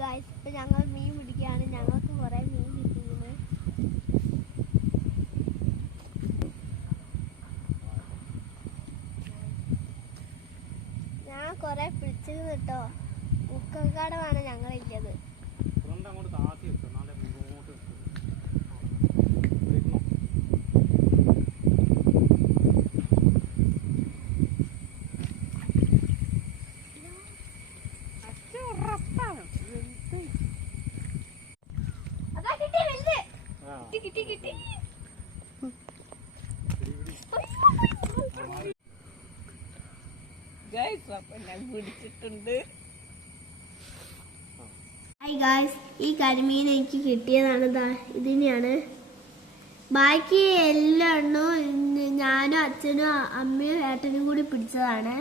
Guys, ഇപ്പൊ ഞങ്ങൾ മീൻ പിടിക്കുകയാണ്. ഞങ്ങൾക്ക് കുറെ മീൻ കിട്ടിയിരുന്നു. ഞാൻ കുറെ പിടിച്ചത് കേട്ടോ. മുക്കക്കാടമാണ് ഞങ്ങളില്ലത്. കിട്ടി. ഹായ് ഗായ്സ്, ഈ കരിമീൻ എനിക്ക് കിട്ടിയതാണ്. ഇതിനെയാണ്. ബാക്കി എല്ലാ എണ്ണവും ഞാനും അച്ഛനും അമ്മയും ഏട്ടനും കൂടി പിടിച്ചതാണ്.